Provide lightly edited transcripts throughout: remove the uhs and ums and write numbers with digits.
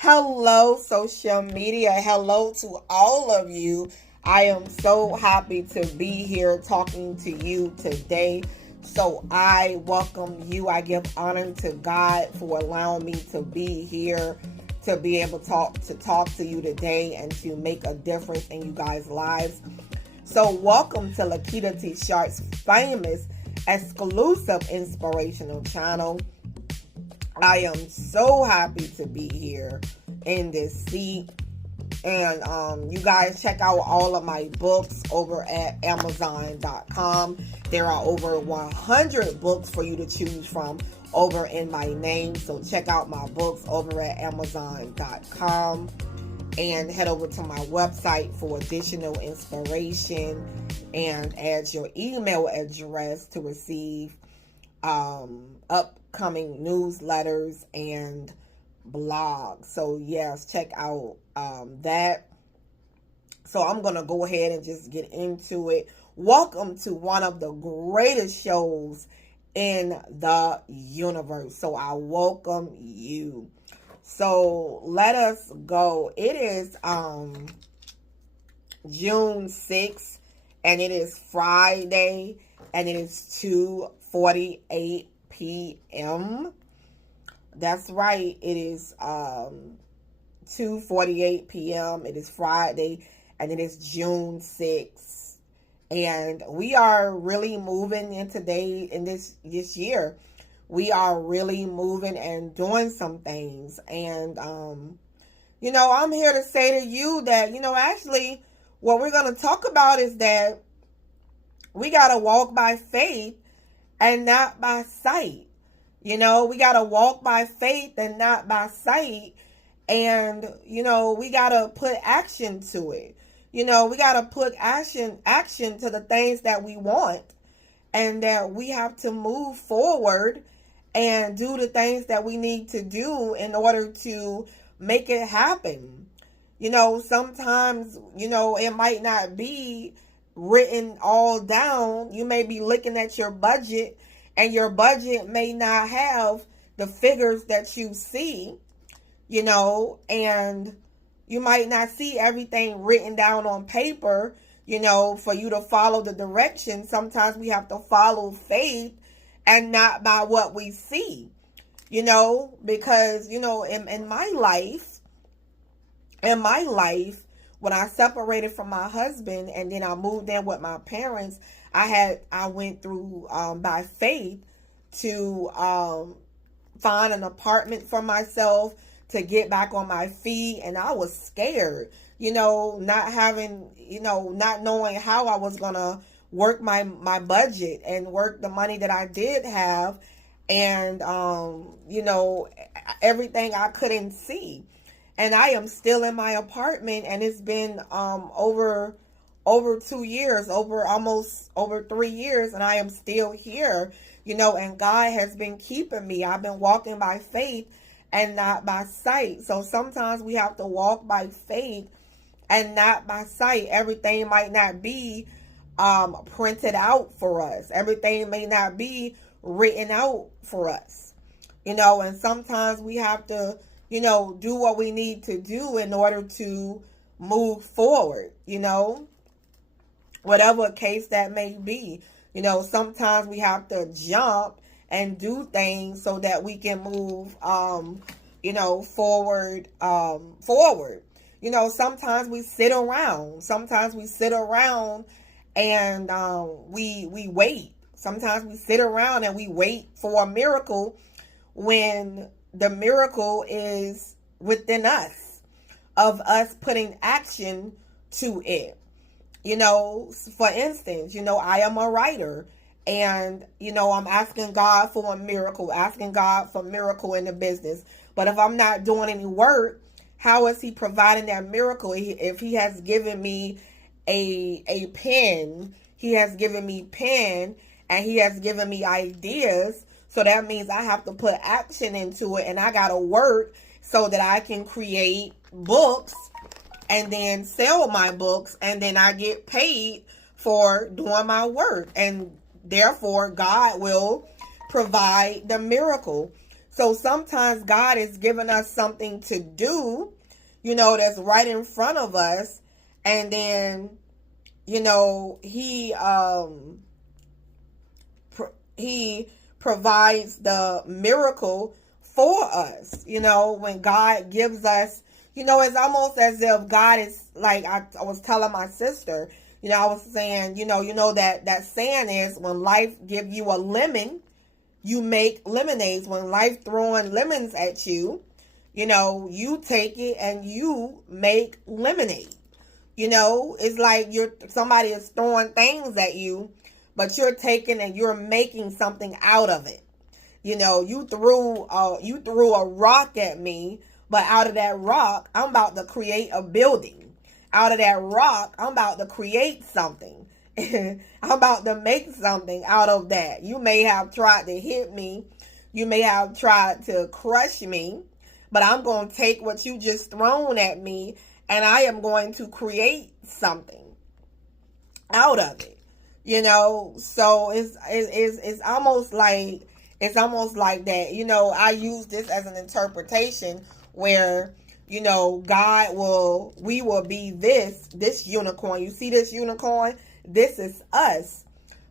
Hello, social media. Hello to all of you. I am so happy to be here talking to you today. So I welcome you. I give honor to God for allowing me to be here, to be able to talk to you today and to make a difference in you guys' lives. So welcome to Lakitatsharpe's famous exclusive inspirational channel. I am so happy to be here in this seat. And you guys check out all of my books over at Amazon.com. There are over 100 books for you to choose from over in my name. So check out my books over at Amazon.com. And head over to my website for additional inspiration and add your email address to receive upcoming newsletters and blogs. So yes, check out that. So I'm gonna go ahead and just get into it. Welcome to one of the greatest shows in the universe. So I welcome you. So let us go. It is June 6th and it is Friday and it is 2:48 p.m. That's right. It is 2:48 p.m. It is Friday and it is June 6th. And we are really moving in this year. We are really moving and doing some things. And I'm here to say to you that, actually what we're going to talk about is that we got to walk by faith and not by sight. We got to walk by faith and not by sight. And, we got to put action to it. We got to put action to the things that we want, and that we have to move forward and do the things that we need to do in order to make it happen. Sometimes, it might not be written all down. You may be looking at your budget and your budget may not have the figures that you see, and you might not see everything written down on paper, for you to follow the directions. Sometimes we have to follow faith and not by what we see, because, in my life, when I separated from my husband and then I moved in with my parents, I went through by faith to find an apartment for myself, to get back on my feet. And I was scared, not knowing how I was going to work my budget and work the money that I did have. And, everything I couldn't see. And I am still in my apartment, and it's been over 2 years, almost over 3 years, and I am still here, and God has been keeping me. I've been walking by faith and not by sight. So sometimes we have to walk by faith and not by sight. Everything might not be printed out for us. Everything may not be written out for us, and sometimes we have to, do what we need to do in order to move forward, whatever case that may be. Sometimes we have to jump and do things so that we can move, forward. Sometimes we sit around. And we wait. Sometimes we sit around and we wait for a miracle when the miracle is within us, of us putting action to it. For instance, I am a writer, and, I'm asking God for a miracle, in the business. But if I'm not doing any work, how is he providing that miracle? If he has given me a pen, he has given me pen, and he has given me ideas. So that means I have to put action into it, and I got to work so that I can create books and then sell my books, and then I get paid for doing my work. And therefore, God will provide the miracle. So sometimes God is giving us something to do, that's right in front of us. And then, he provides the miracle for us. When God gives us, it's almost as if God is like, I was telling my sister, I was saying, that saying is, when life give you a lemon, you make lemonades. When life throwing lemons at you, you take it and you make lemonade. It's like somebody is throwing things at you, but you're taking and you're making something out of it. You threw a rock at me, but out of that rock, I'm about to create a building. Out of that rock, I'm about to create something. I'm about to make something out of that. You may have tried to hit me. You may have tried to crush me, but I'm going to take what you just thrown at me, and I am going to create something out of it. So it's almost like that. I use this as an interpretation where, we will be this unicorn. You see this unicorn? This is us.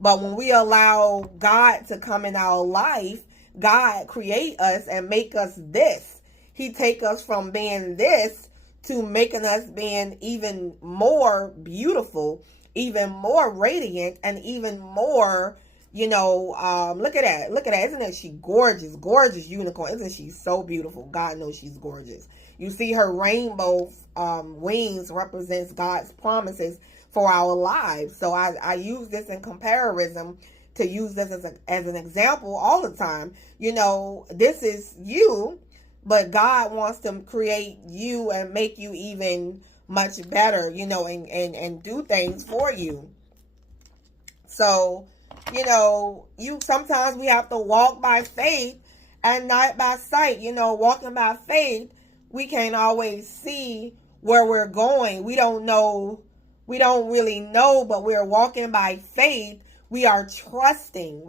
But when we allow God to come in our life, God create us and make us this. He take us from being this to making us being even more beautiful, even more radiant, and even more, look at that. Isn't she gorgeous? Gorgeous unicorn. Isn't she so beautiful? God knows she's gorgeous. You see her rainbow wings represents God's promises for our lives. So I use this in comparison, to use this as an example all the time. This is you, but God wants to create you and make you even much better, and do things for you. So, sometimes we have to walk by faith and not by sight. Walking by faith, we can't always see where we're going. We don't really know, but we're walking by faith. We are trusting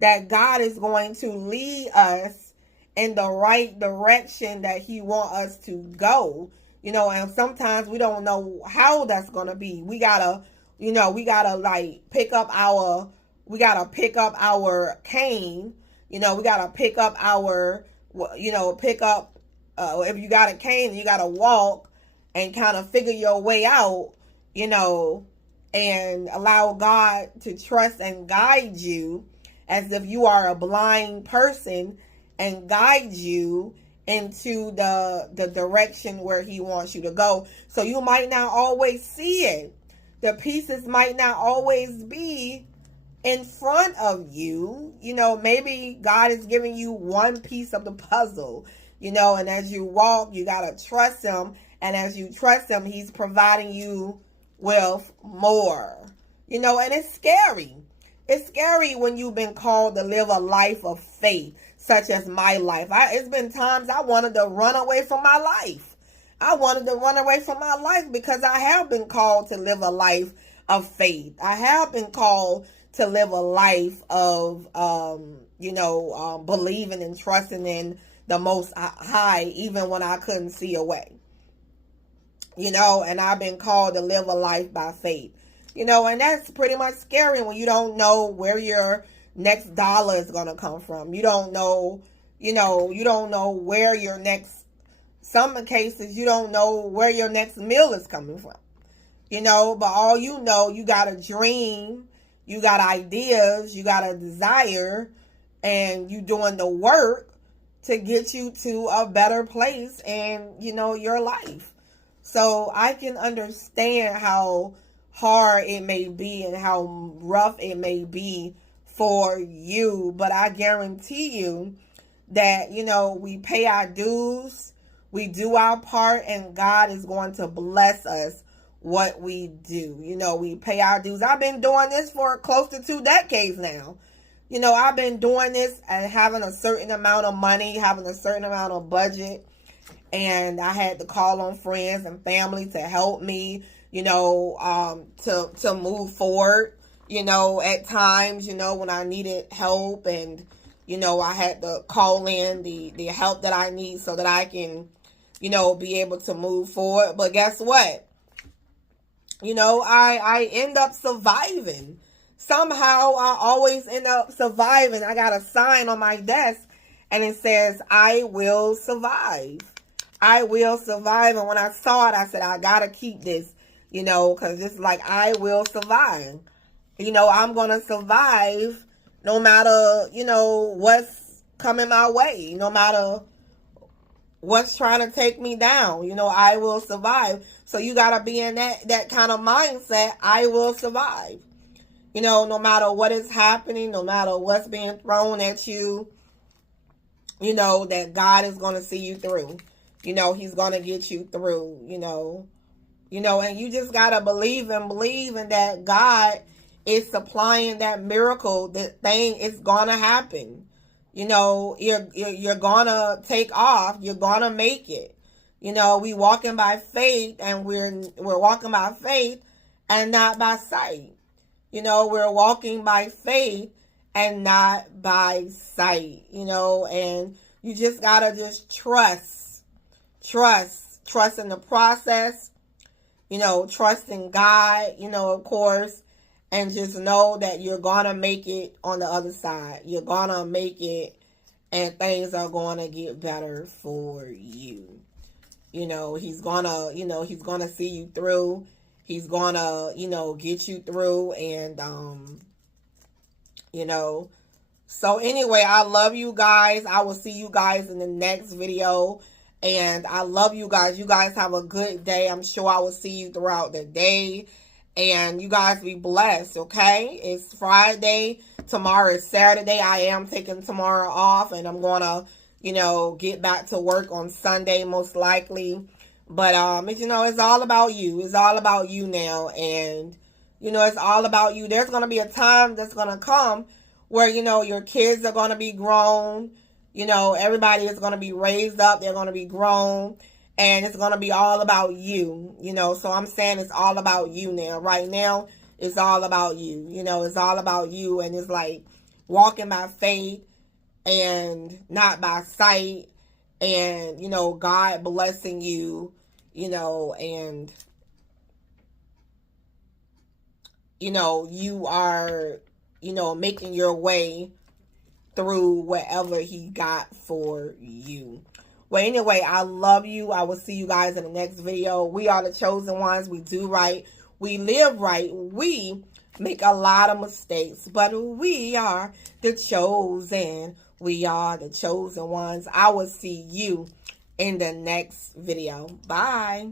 that God is going to lead us in the right direction that he wants us to go. And sometimes we don't know how that's going to be. We gotta like pick up our cane. We gotta pick up our, if you got a cane, you gotta walk and kind of figure your way out, and allow God to trust and guide you as if you are a blind person, and guide you into the direction where he wants you to go. So you might not always see it. The pieces might not always be in front of you. Maybe God is giving you one piece of the puzzle, and as you walk, you got to trust him. And as you trust him, he's providing you with more, and it's scary. It's scary when you've been called to live a life of faith, such as my life. It's been times I wanted to run away from my life. Because I have been called to live a life of faith. I have been called to live a life of, believing and trusting in the Most High, even when I couldn't see a way. And I've been called to live a life by faith. And that's pretty much scary when you don't know where your next dollar is going to come from. You don't know where your next, some cases, you don't know where your next meal is coming from. But all you got a dream, you got ideas, you got a desire, and you doing the work to get you to a better place in, your life. So I can understand how hard it may be and how rough it may be for you, but I guarantee you that, we pay our dues, we do our part, and God is going to bless us what we do. We pay our dues. I've been doing this for close to 2 decades now. I've been doing this and having a certain amount of money, having a certain amount of budget, and I had to call on friends and family to help me, to move forward, at times, when I needed help, and You know, I had to call in the help that I need so that I can, you know, be able to move forward. But guess what? You know, I end up surviving. Somehow I always end up surviving. I got a sign on my desk and it says, I will survive. I will survive. And when I saw it, I said, I got to keep this, you know, because it's like, I will survive. You know, I'm going to survive no matter, you know, what's coming my way, no matter what's trying to take me down. You know, I will survive. So you got to be in that kind of mindset. I will survive. You know, no matter what is happening, no matter what's being thrown at you, you know, that God is going to see you through. You know, he's going to get you through, you know, and you just got to believe in that God is supplying that miracle. That thing is going to happen. You know, you're going to take off. You're going to make it. You know, we walking by faith, and we're walking by faith and not by sight. You know, we're walking by faith and not by sight, you know, and you just got to just trust in the process, you know, trust in God, you know, of course, and just know that you're going to make it on the other side. You're going to make it, and things are going to get better for you. You know, he's going to see you through. He's going to, you know, get you through. And, you know, so anyway, I love you guys. I will see you guys in the next video. And I love you guys. You guys have a good day. I'm sure I will see you throughout the day. And you guys be blessed, okay? It's Friday. Tomorrow is Saturday. I am taking tomorrow off. And I'm going to, you know, get back to work on Sunday most likely. But, you know, it's all about you. It's all about you now. And, you know, it's all about you. There's going to be a time that's going to come where, you know, your kids are going to be grown. You know, everybody is going to be raised up. They're going to be grown. And it's going to be all about you. You know, so I'm saying it's all about you now. Right now, it's all about you. You know, it's all about you. And it's like walking by faith and not by sight. And, you know, God blessing you, you know, and, you know, you are, you know, making your way through whatever he got for you. Well, anyway, I love you. I will see you guys in the next video. We are the chosen ones. We do right. We live right. We make a lot of mistakes, but we are the chosen. We are the chosen ones. I will see you in the next video. Bye.